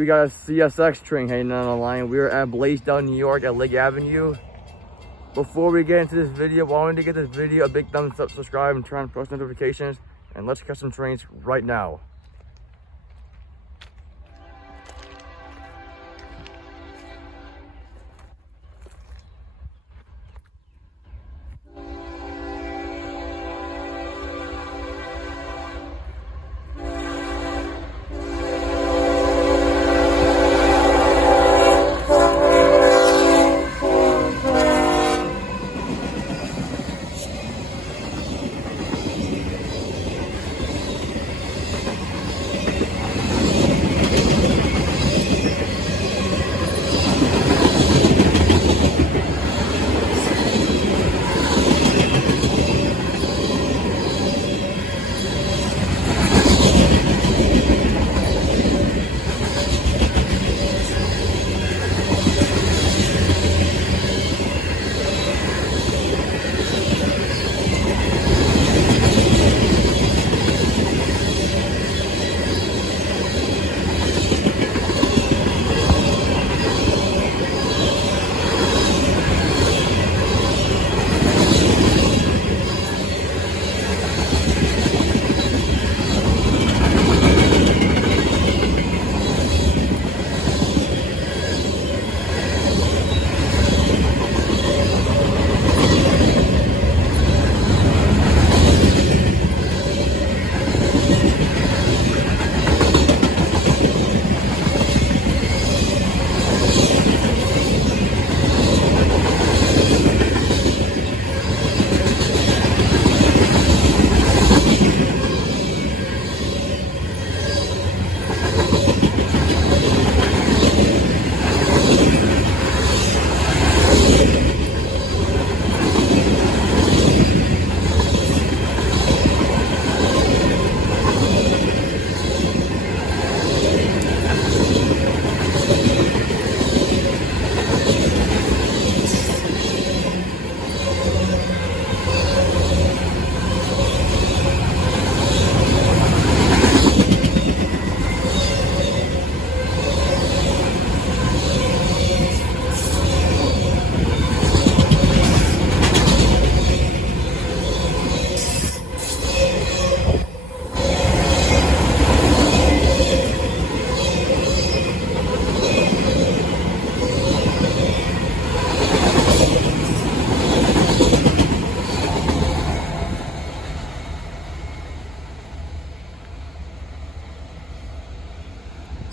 we got a CSX train heading on the line. We are at Blasdell, New York at Lake Avenue. Before we get into this video, I wanted to give this video a big thumbs up, subscribe, and turn on post notifications. And let's catch some trains right now.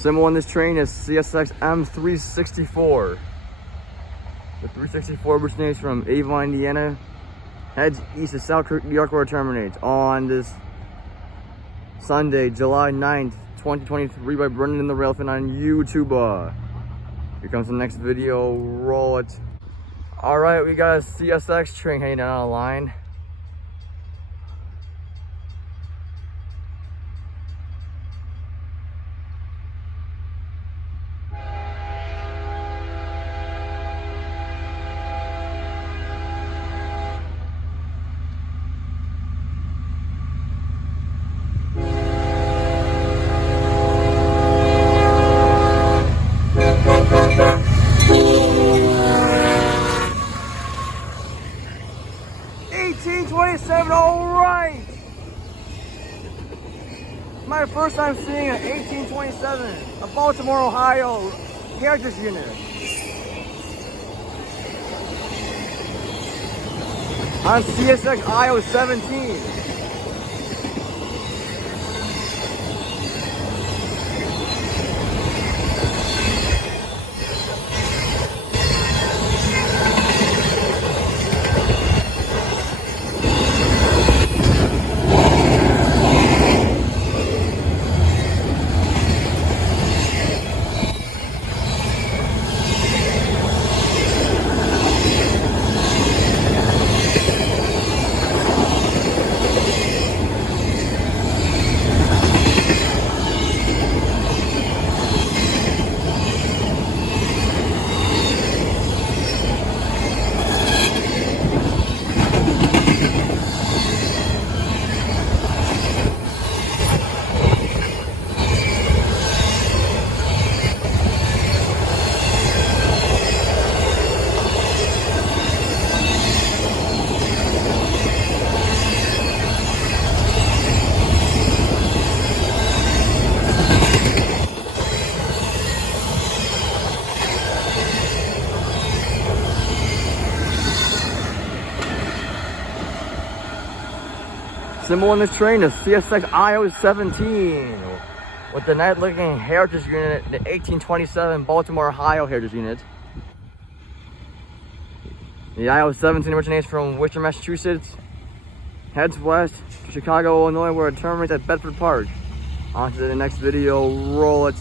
Symbol on this train is CSX M364. The 364 originates from Avon, Indiana, heads east to Selkirk, New York, where it terminates on this Sunday, July 9th, 2023 by Brendan in the Railfanning on YouTube. Here comes the next video, roll it. All right, we got a CSX train heading down the line. All right. My first time seeing an 1827, a Baltimore, Ohio heritage unit. On CSX IO 17. Symbol on this train is CSX IO-17 with the night-looking heritage unit, the 1827 Baltimore, Ohio heritage unit. The IO-17 originates from Worcester, Massachusetts, heads west to Chicago, Illinois, where it terminates at Bedford Park. On to the next video, roll it.